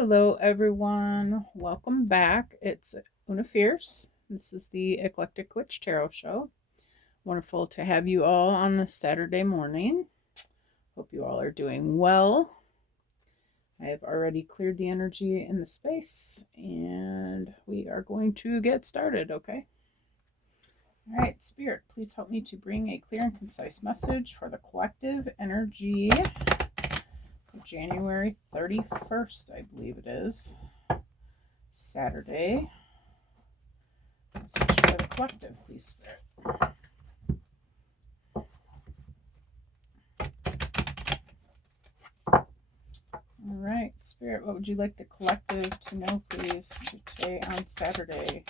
Hello, everyone. Welcome back. It's Una Fierce. This is the Eclectic Witch Tarot Show. Wonderful to have you all on this Saturday morning. Hope you all are doing well. I have already cleared the energy in the space, and we are going to get started, okay? All right, Spirit, please help me to bring a clear and concise message for the collective energy January 31st, I believe it is. Saturday. Message for the collective, please, Spirit. All right, Spirit, what would you like the collective to know, please, today on Saturday?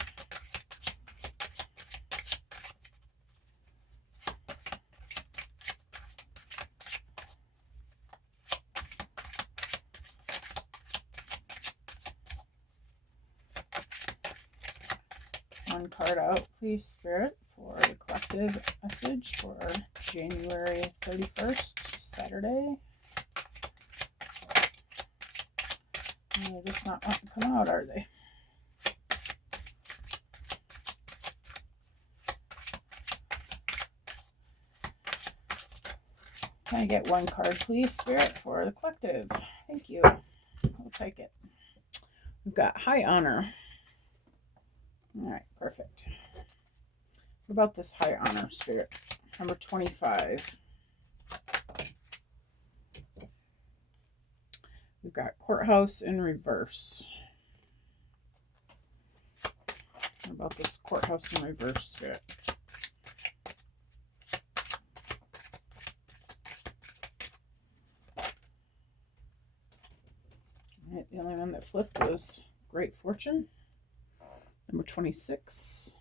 One card out, please, Spirit, for the collective message for January 31st, Saturday. They're just not wanting to come out, are they? Can I get one card, please, Spirit, for the collective? Thank you. I'll take it. We've got high honor. All right, perfect. What about this high honor, Spirit? Number 25. We've got courthouse in reverse. What about this courthouse in reverse, Spirit? All right, the only one that flipped was Great Fortune. Number 26.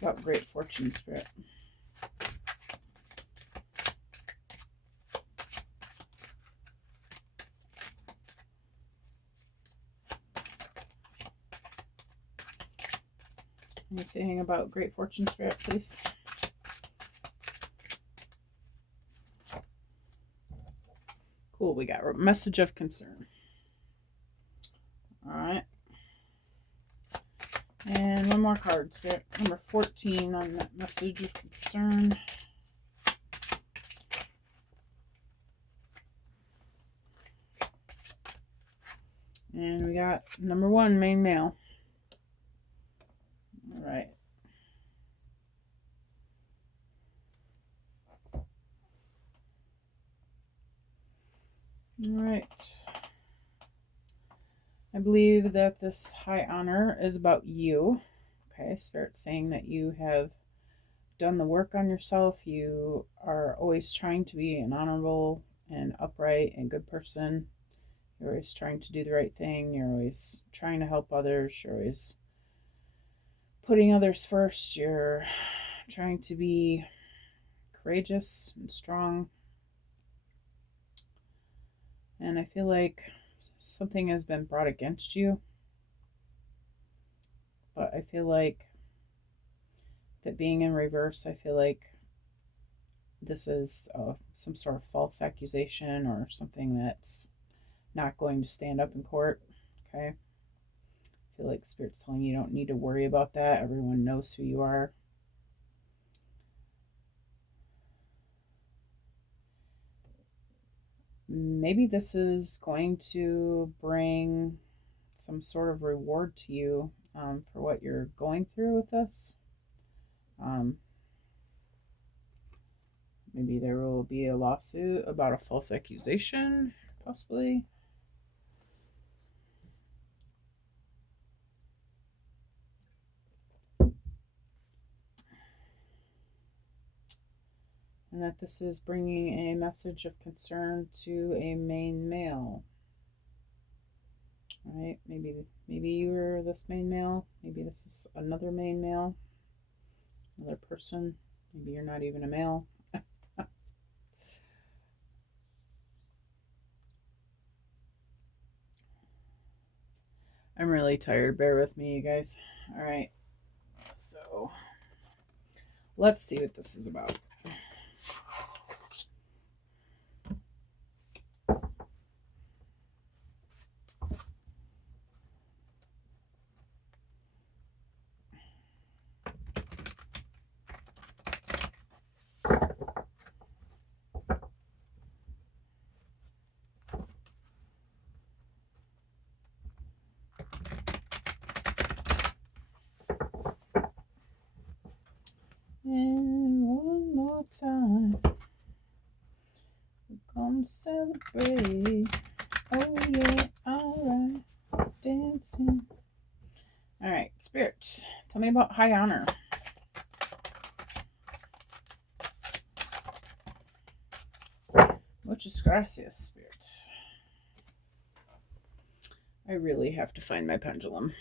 About Great Fortune, Spirit. Anything about Great Fortune, Spirit, please? Cool, we got a message of concern. All right. And one more card, Spirit. Number 14 on that message of concern. And we got number 1, main male. All right. All right. I believe that this high honor is about you. Okay, Spirit saying that you have done the work on yourself. You are always trying to be an honorable and upright and good person. You're always trying to do the right thing. You're always trying to help others. You're always putting others first. You're trying to be courageous and strong. And I feel like something has been brought against you. But I feel like that being in reverse, I feel like this is some sort of false accusation or something that's not going to stand up in court. Okay. I feel like Spirit's telling you don't need to worry about that. Everyone knows who you are. Maybe this is going to bring some sort of reward to you for what you're going through with this. Maybe there will be a lawsuit about a false accusation, possibly. And that this is bringing a message of concern to a main male. Right? Maybe you're this main male. Maybe this is another main male. Another person. Maybe you're not even a male. I'm really tired. Bear with me, you guys. All right. So Let's see what this is about. And one more time, we're gonna celebrate. Oh yeah, alright, dancing. Alright, Spirit, tell me about high honor. Muchas gracias, Spirit. I really have to find my pendulum.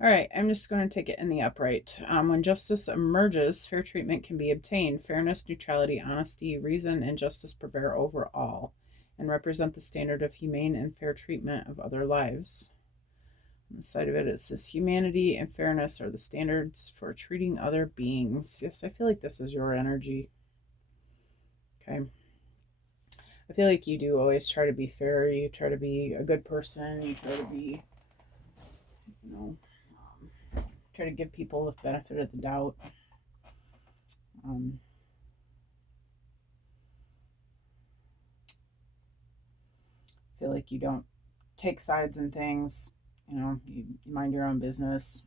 All right, I'm just going to take it in the upright. When justice emerges, fair treatment can be obtained. Fairness, neutrality, honesty, reason, and justice prevail over all and represent the standard of humane and fair treatment of other lives. On the side of it, it says humanity and fairness are the standards for treating other beings. Yes, I feel like this is your energy. Okay. I feel like you do always try to be fair. You try to be a good person. You try to be, try to give people the benefit of the doubt. I feel like you don't take sides in things. You mind your own business.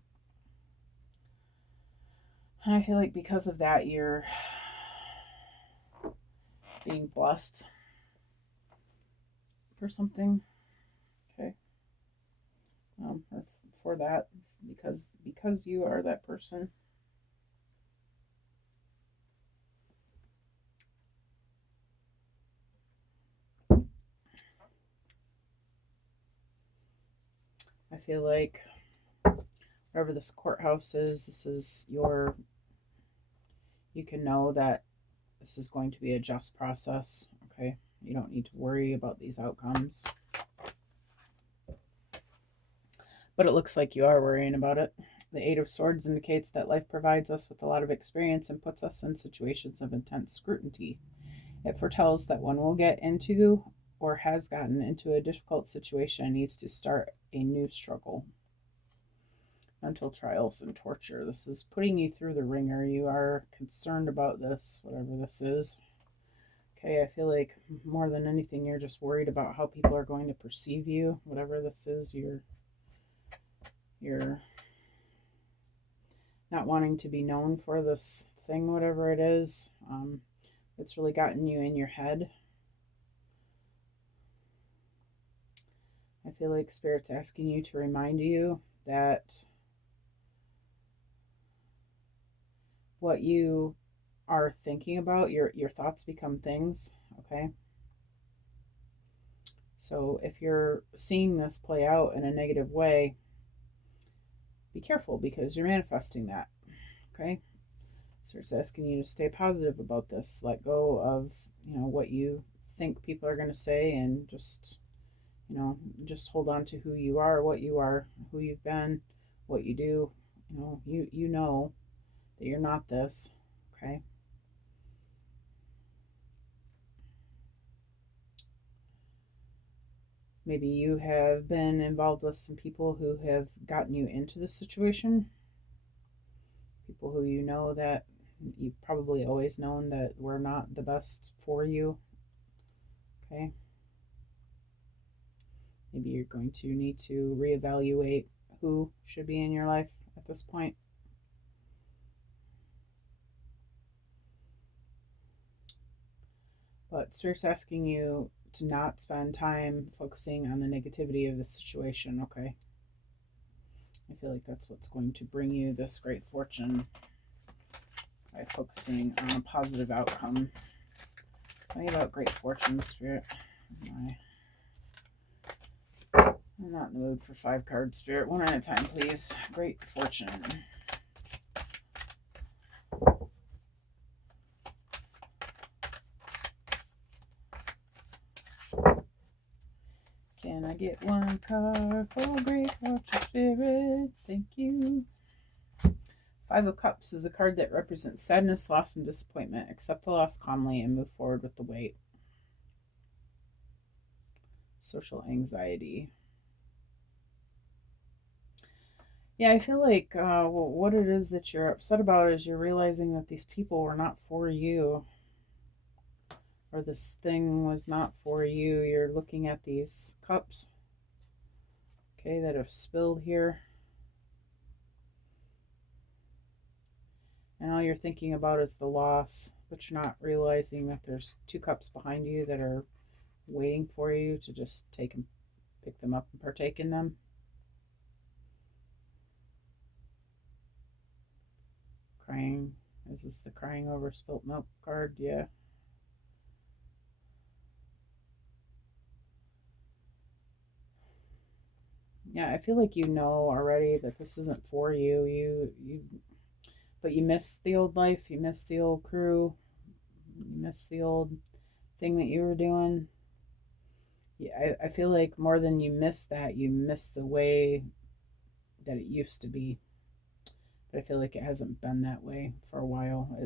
And I feel like because of that, you're being blessed for something. Okay. Or for that, because you are that person. I feel like wherever this courthouse is, you can know that this is going to be a just process. Okay. You don't need to worry about these outcomes. But it looks like you are worrying about it. The Eight of Swords indicates that life provides us with a lot of experience and puts us in situations of intense scrutiny. It foretells that one will get into or has gotten into a difficult situation and needs to start a new struggle. Mental trials and torture. This is putting you through the ringer. You are concerned about this, whatever this is. Okay, I feel like more than anything, you're just worried about how people are going to perceive you. Whatever this is, you're not wanting to be known for this thing, whatever it is. It's really gotten you in your head. I feel like Spirit's asking you to remind you that what you are thinking about, your thoughts become things, okay? So if you're seeing this play out in a negative way, be careful because you're manifesting that, okay? So it's asking you to stay positive about this. Let go of, what you think people are going to say and just hold on to who you are, what you are, who you've been, what you do. You know that you're not this, okay? Maybe you have been involved with some people who have gotten you into this situation. People who you know that you've probably always known that were not the best for you. Okay. Maybe you're going to need to reevaluate who should be in your life at this point. But Spirit's asking you to not spend time focusing on the negativity of the situation, okay? I feel like that's what's going to bring you this great fortune by focusing on a positive outcome. Tell me about great fortune, Spirit. I'm not in the mood for 5 cards, Spirit. One at a time, please. Great fortune. Can I get 1 card for great fortune, Spirit? Thank you. 5 Five of Cups is a card that represents sadness, loss, and disappointment. Accept the loss calmly and move forward with the weight. Social anxiety. Yeah, I feel like what it is that you're upset about is you're realizing that these people were not for you, or this thing was not for you. You're looking at these cups, okay, that have spilled here. And all you're thinking about is the loss, but you're not realizing that there's two cups behind you that are waiting for you to just pick them up and partake in them. Crying. Is this the crying over spilt milk card? Yeah. Yeah, I feel like you know already that this isn't for you. But you miss the old life, you miss the old crew, you miss the old thing that you were doing. Yeah, I feel like more than you miss that, you miss the way that it used to be. But I feel like it hasn't been that way for a while. I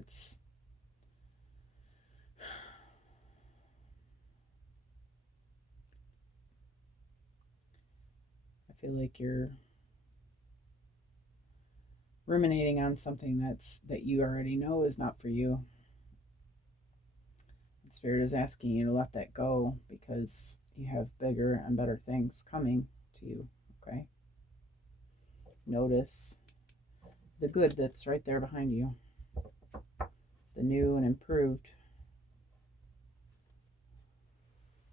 feel like you're ruminating on something that you already know is not for you. And Spirit is asking you to let that go because you have bigger and better things coming to you, okay? Notice the good that's right there behind you, the new and improved.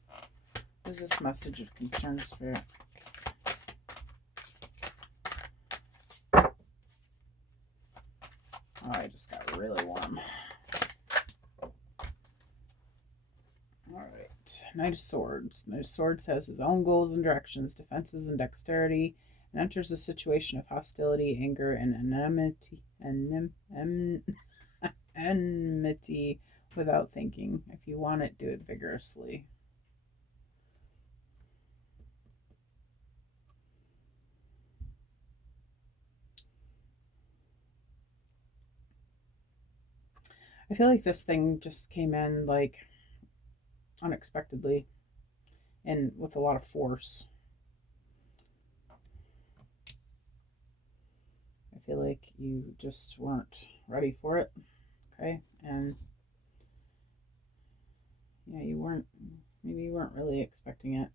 What is this message of concern, Spirit? Oh, I just got really warm. Alright, Knight of Swords. Knight of Swords has his own goals and directions, defenses and dexterity, and enters a situation of hostility, anger, and enmity without thinking. If you want it, do it vigorously. I feel like this thing just came in like unexpectedly and with a lot of force. I feel like you just weren't ready for it, okay? And yeah, maybe you weren't really expecting it.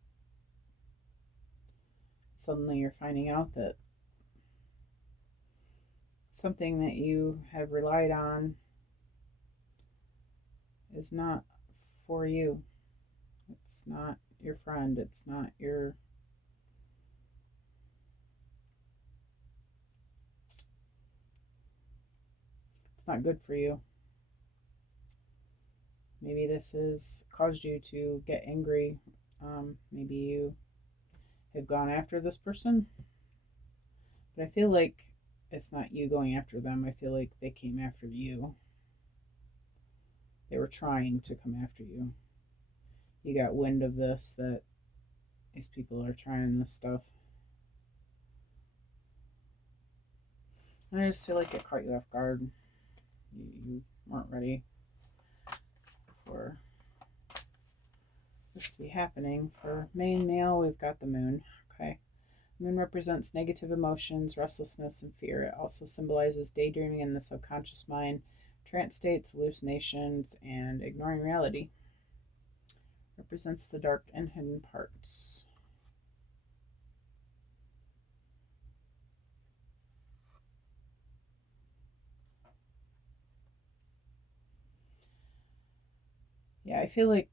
Suddenly you're finding out that something that you have relied on is not for you. It's not your friend. It's not your. It's not good for you. Maybe this has caused you to get angry. Maybe you have gone after this person. But I feel like it's not you going after them. I feel like they came after you. They were trying to come after you. You got wind of this, that these people are trying this stuff. And I just feel like it caught you off guard. You weren't ready for this to be happening. For main male, we've got the moon. Okay. Moon represents negative emotions, restlessness, and fear. It also symbolizes daydreaming in the subconscious mind, trance states, hallucinations, and ignoring reality. Represents the dark and hidden parts. Yeah, I feel like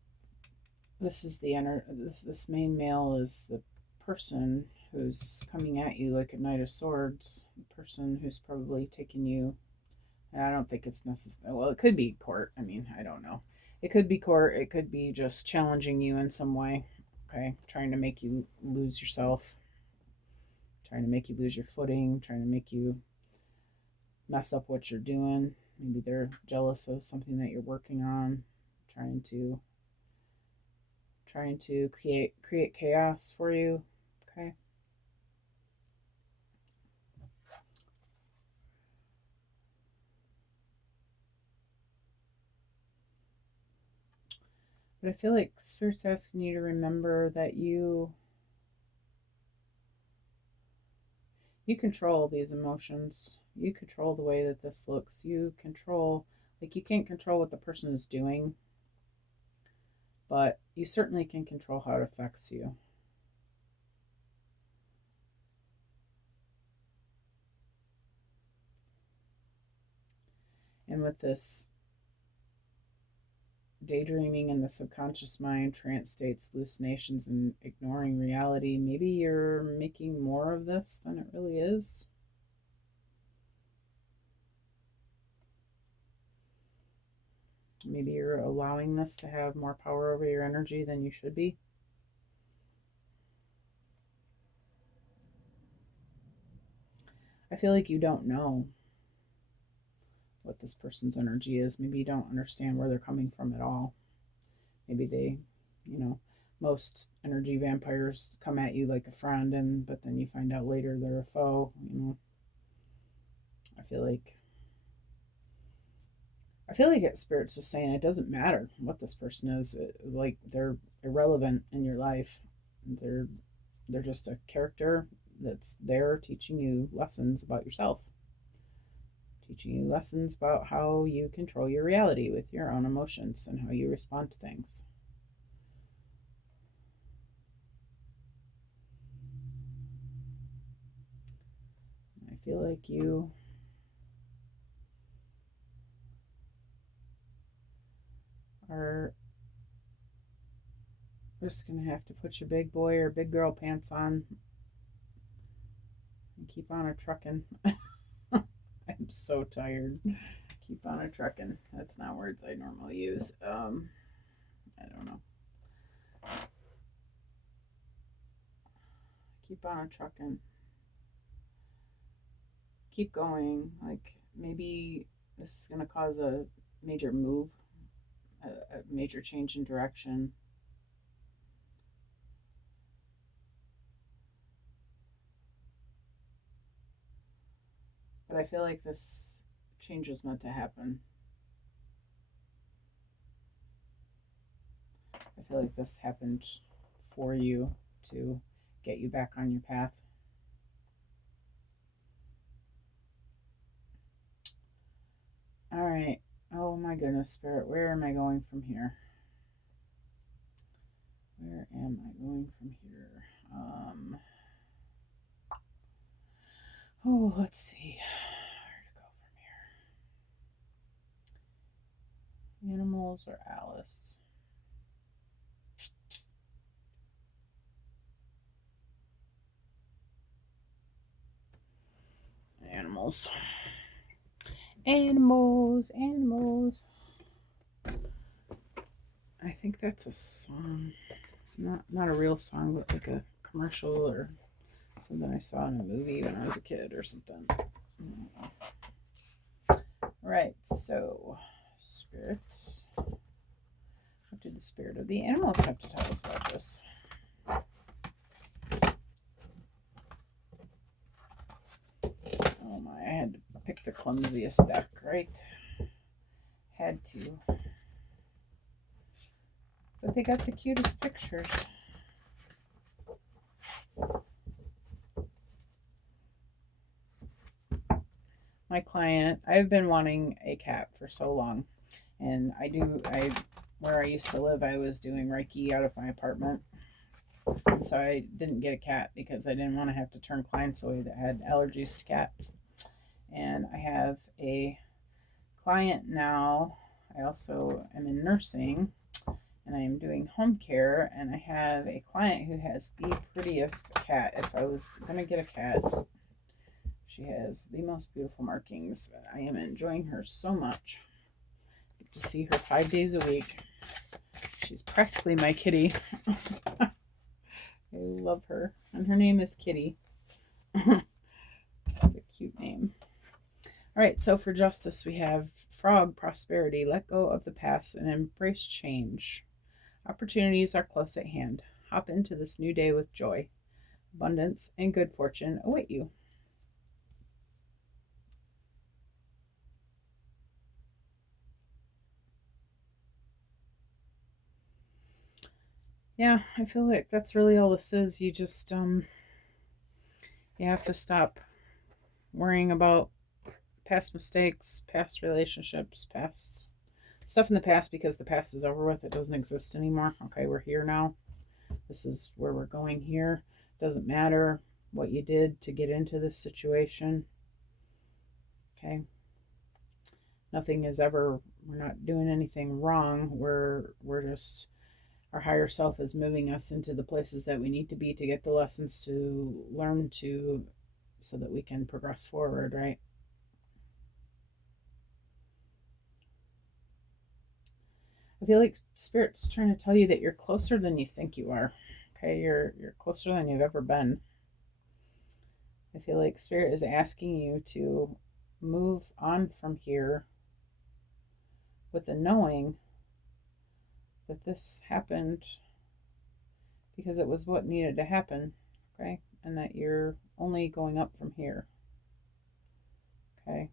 this is this main male is the person who's coming at you like a Knight of Swords, the person who's probably taking you. I don't think it's necessary. Well, it could be court. I mean, I don't know. It could be court. It could be just challenging you in some way. Okay, trying to make you lose yourself, trying to make you lose your footing, trying to make you mess up what you're doing. Maybe they're jealous of something that you're working on, trying to create chaos for you. Okay. But I feel like Spirit's asking you to remember that you control these emotions. You control the way that this looks. You control, like, you can't control what the person is doing, but you certainly can control how it affects you. And with this daydreaming in the subconscious mind, trance states, hallucinations, and ignoring reality, maybe you're making more of this than it really is. Maybe you're allowing this to have more power over your energy than you should be. I feel like you don't know what this person's energy is. Maybe you don't understand where they're coming from at all. Maybe they, most energy vampires come at you like a friend, but then you find out later they're a foe. I feel like Spirit's just saying it doesn't matter what this person is. Like, they're irrelevant in your life. They're just a character that's there teaching you lessons about yourself, teaching you lessons about how you control your reality with your own emotions and how you respond to things. I feel like you are just going to have to put your big boy or big girl pants on and keep on a trucking. I'm so tired. Keep on a trucking. That's not words I normally use. I don't know. Keep on a trucking. Keep going. Like, maybe this is going to cause a major move, a major change in direction. But I feel like this change is meant to happen. I feel like this happened for you to get you back on your path. All right. Oh my goodness, Spirit, where am I going from here? Where am I going from here? Let's see. Where to go from here? Animals or Alice? Animals. Animals. I think that's a song. Not a real song, but like a commercial or something I saw in a movie when I was a kid or something. Right, so spirits. What did the spirit of the animals have to tell us about this? Oh my, I had to pick the clumsiest deck, right? Had to. But they got the cutest pictures. My client, I've been wanting a cat for so long. And where I used to live, I was doing Reiki out of my apartment. And so I didn't get a cat because I didn't want to have to turn clients away that had allergies to cats. And I have a client now. I also am in nursing and I am doing home care, and I have a client who has the prettiest cat. If I was going to get a cat, she has the most beautiful markings. I am enjoying her so much. I get to see her 5 days a week. She's practically my kitty. I love her. And her name is Kitty. That's a cute name. All right, so for justice, we have Frog, prosperity, let go of the past and embrace change. Opportunities are close at hand. Hop into this new day with joy. Abundance and good fortune await you. Yeah, I feel like that's really all this is. You just you have to stop worrying about past mistakes, past relationships, past stuff in the past, because the past is over with. It doesn't exist anymore. Okay, we're here now. This is where we're going here. Doesn't matter what you did to get into this situation. Okay. Nothing is ever, we're not doing anything wrong. We're just, our higher self is moving us into the places that we need to be to get the lessons to learn to, so that we can progress forward, right? I feel like Spirit's trying to tell you that you're closer than you think you are. Okay, you're closer than you've ever been. I feel like Spirit is asking you to move on from here with the knowing that this happened because it was what needed to happen, okay? And that you're only going up from here, okay?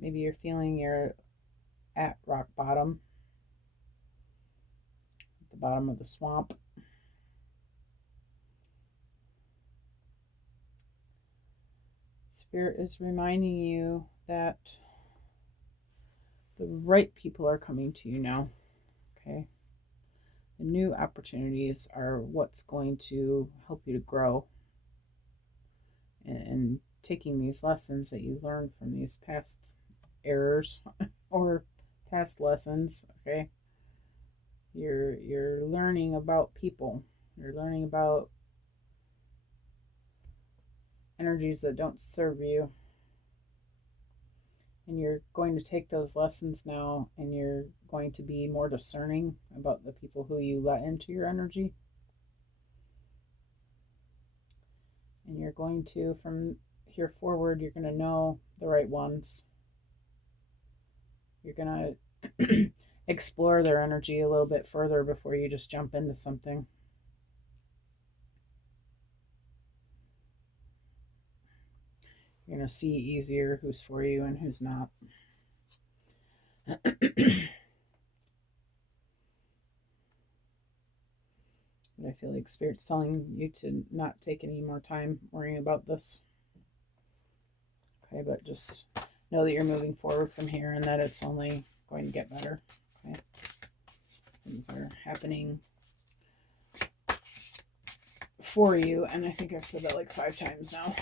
Maybe you're feeling you're at rock bottom, at the bottom of the swamp. Spirit is reminding you that the right people are coming to you now, okay? The new opportunities are what's going to help you to grow, and taking these lessons that you learned from these past errors or past lessons, okay? You're learning about people. You're learning about energies that don't serve you. And you're going to take those lessons now, and you're going to be more discerning about the people who you let into your energy. And you're going to, from here forward, you're going to know the right ones. You're going to explore their energy a little bit further before you just jump into something. You're going to see easier who's for you and who's not. But I feel like Spirit's telling you to not take any more time worrying about this. Okay, but just know that you're moving forward from here and that it's only going to get better. Okay, things are happening for you, and I think I've said that like 5 times now.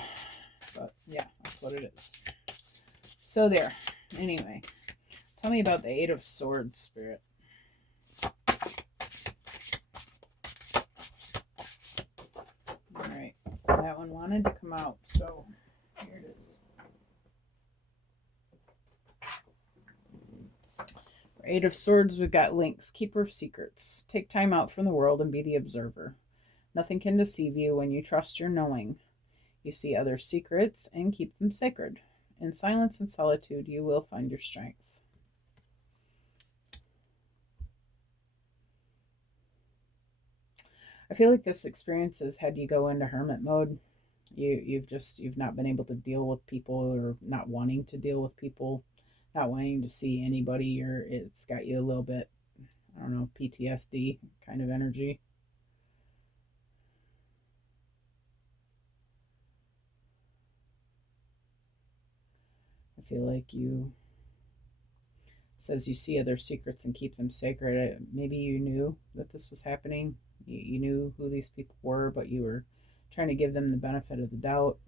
But yeah, that's what it is. So there. Anyway, tell me about the Eight of Swords, Spirit. Alright, that one wanted to come out, so here it is. For Eight of Swords, we've got Lynx, Keeper of Secrets. Take time out from the world and be the observer. Nothing can deceive you when you trust your knowing. You see others' secrets and keep them sacred. In silence and solitude, you will find your strength. I feel like this experience has had you go into hermit mode. You've not been able to deal with people, or not wanting to deal with people, not wanting to see anybody, or it's got you a little bit, I don't know, PTSD kind of energy. I feel like you says you see other secrets and keep them sacred. Maybe you knew that this was happening. You knew who these people were, but you were trying to give them the benefit of the doubt.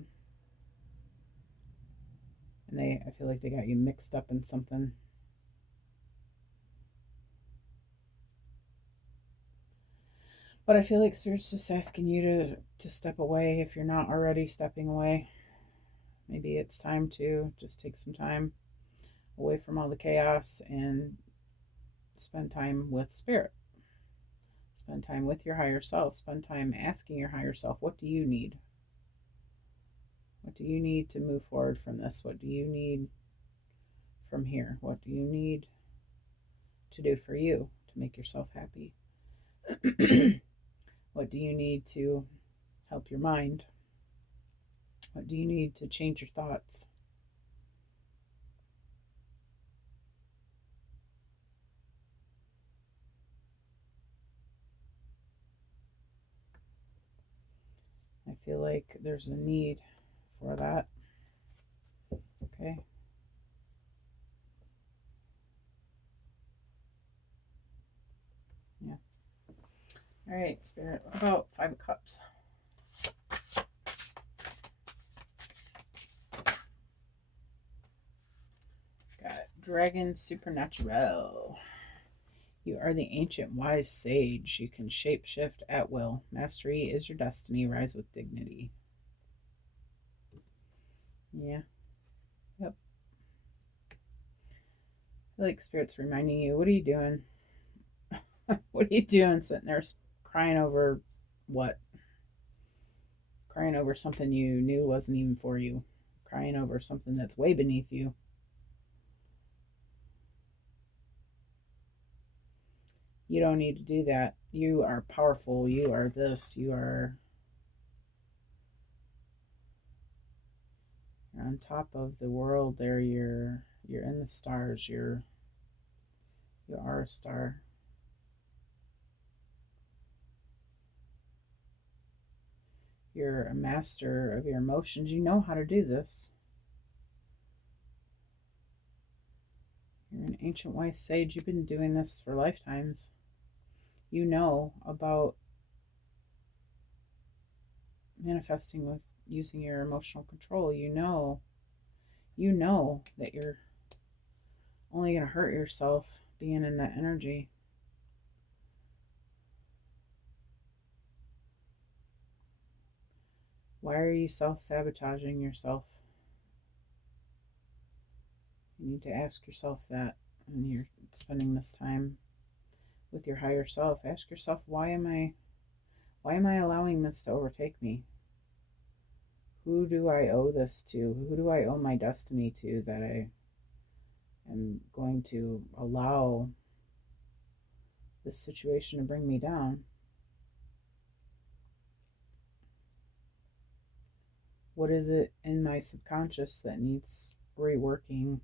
And I feel like they got you mixed up in something. But I feel like Spirit's just asking you to step away if you're not already stepping away. Maybe it's time to just take some time away from all the chaos and spend time with Spirit. Spend time with your higher self. Spend time asking your higher self, what do you need? What do you need to move forward from this? What do you need from here? What do you need to do for you to make yourself happy? What do you need to help your mind? What do you need to change your thoughts? feel like there's a need for that. Okay. Yeah. All right, Spirit. What about Five of Cups? Got Dragon Supernatural. You are the ancient wise sage. You can shapeshift at will. Mastery is your destiny. Rise with dignity. Yeah. Yep. I like Spirit's reminding you, what are you doing? What are you doing sitting there crying over what? Crying over something you knew wasn't even for you. Crying over something that's way beneath you. You don't need to do that. You are powerful. You are this. You are on top of the world there. You're in the stars. You are a star. You're a master of your emotions. You know how to do this. You're an ancient wise sage. You've been doing this for lifetimes. You know about manifesting with using your emotional control. You know that you're only going to hurt yourself being in that energy. Why are you self-sabotaging yourself? You need to ask yourself that when you're spending this time with your higher self. Ask yourself, why am I allowing this to overtake me? Who do I owe this to? Who do I owe my destiny to that I am going to allow this situation to bring me down? What is it in my subconscious that needs reworking?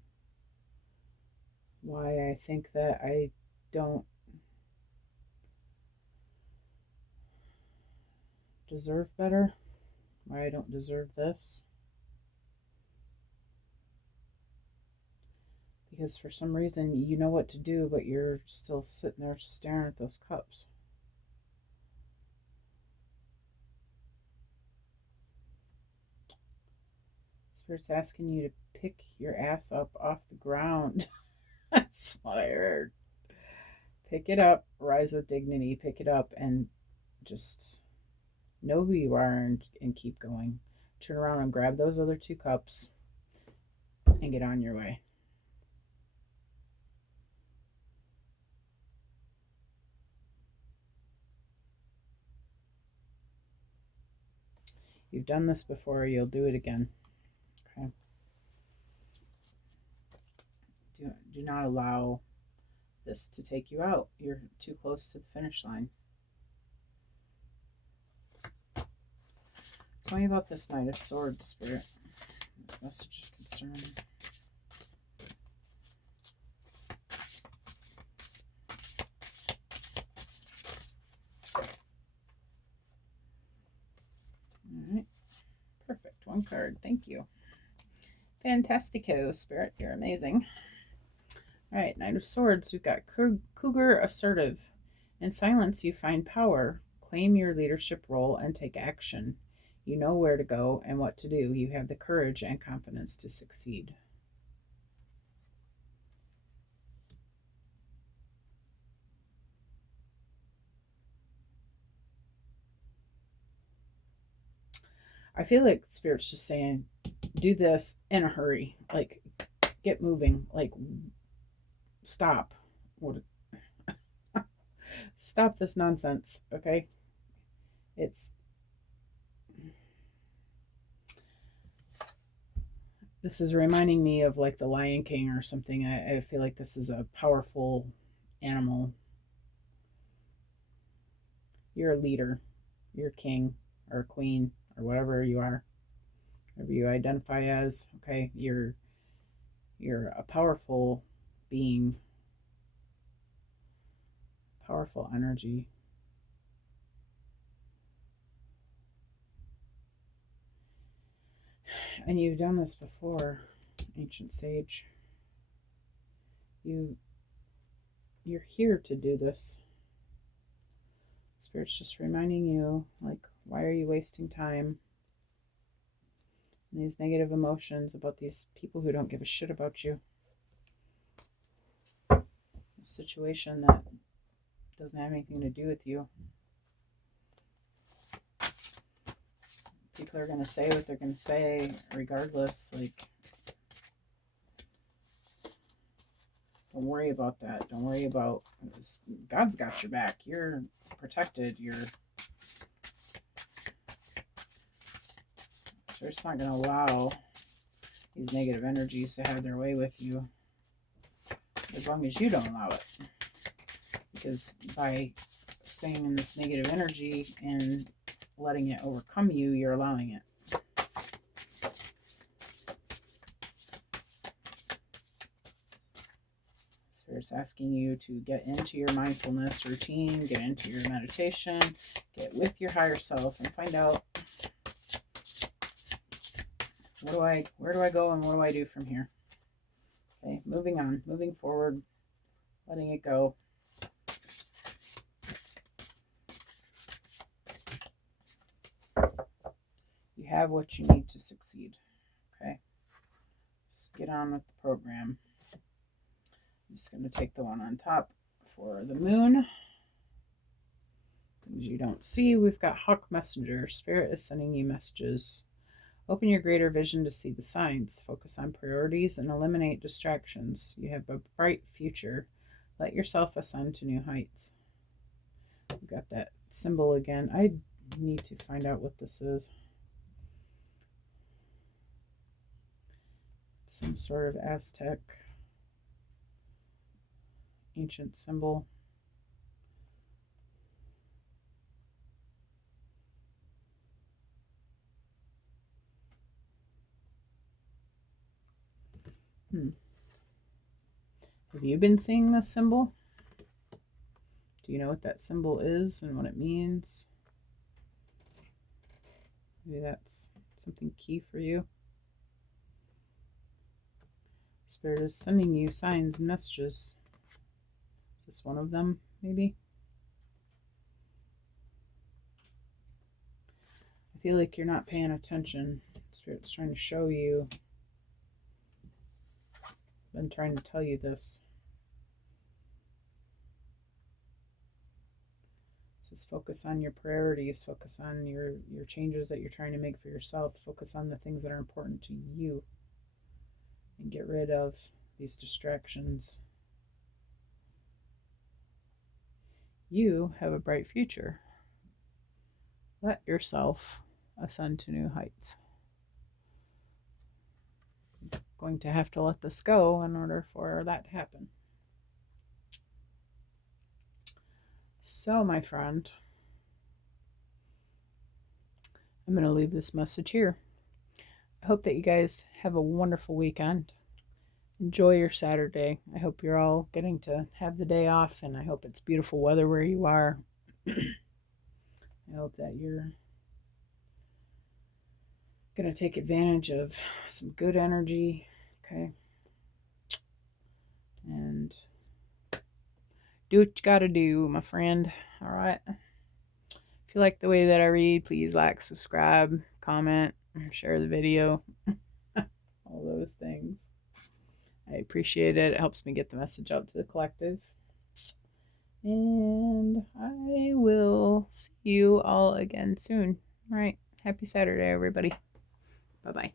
Why I think that I don't deserve better? Why I don't deserve this? Because for some reason you know what to do, but you're still sitting there staring at those cups. Spirit's asking you to pick your ass up off the ground. That's what I heard. Pick it up, rise with dignity, pick it up, and just know who you are and keep going. Turn around and grab those other 2 cups and get on your way. You've done this before, you'll do it again. Okay. Do not allow this to take you out. You're too close to the finish line. Tell me about this Knight of Swords, Spirit. This message of concern. All right. Perfect. 1 card. Thank you. Fantastico, Spirit. You're amazing. All right. Knight of Swords. We've got Cougar Assertive. In silence, you find power. Claim your leadership role and take action. You know where to go and what to do. You have the courage and confidence to succeed. I feel like Spirit's just saying, do this in a hurry. Like, get moving. Like, stop. Stop this nonsense, okay? This is reminding me of like the Lion King or something. I feel like this is a powerful animal. You're a leader. You're a king or a queen or whatever you are. Whatever you identify as, okay? You're a powerful being. Powerful energy. And you've done this before, ancient sage. You're here to do this. Spirit's just reminding you, like, why are you wasting time? And these negative emotions about these people who don't give a shit about you. A situation that doesn't have anything to do with you. People are going to say what they're going to say regardless. Like, don't worry about that. Don't worry about, God's got your back. You're protected. So it's not going to allow these negative energies to have their way with you as long as you don't allow it. Because by staying in this negative energy and letting it overcome you, you're allowing it. So it's asking you to get into your mindfulness routine, get into your meditation, get with your higher self and find out, where do I go and what do I do from here? Okay, moving on, moving forward, letting it go. You have what you need to succeed. Okay, just get on with the program. I'm just going to take the one on top for the moon. Things you don't see. We've got Hawk Messenger. Spirit is sending you messages. Open your greater vision to see the signs. Focus on priorities and eliminate distractions. You have a bright future. Let yourself ascend to new heights. We've got that symbol again. I need to find out what this is. Some sort of Aztec ancient symbol. Have you been seeing this symbol? Do you know what that symbol is and what it means? Maybe that's something key for you. Spirit is sending you signs and messages. Is this one of them, maybe? I feel like you're not paying attention. Spirit's trying to show you. I've been trying to tell you this. Just focus on your priorities. Focus on your changes that you're trying to make for yourself. Focus on the things that are important to you. And get rid of these distractions. You have a bright future. Let yourself ascend to new heights. I'm going to have to let this go in order for that to happen. So, my friend, I'm going to leave this message here. I hope that you guys have a wonderful weekend. Enjoy your Saturday. I hope you're all getting to have the day off, and I hope it's beautiful weather where you are. I hope that you're going to take advantage of some good energy, okay? And do what you got to do, my friend, all right? If you like the way that I read, please like, subscribe, comment, share the video, all those things. I appreciate it. It helps me get the message out to the collective. And I will see you all again soon. All right. Happy Saturday, everybody. Bye-bye.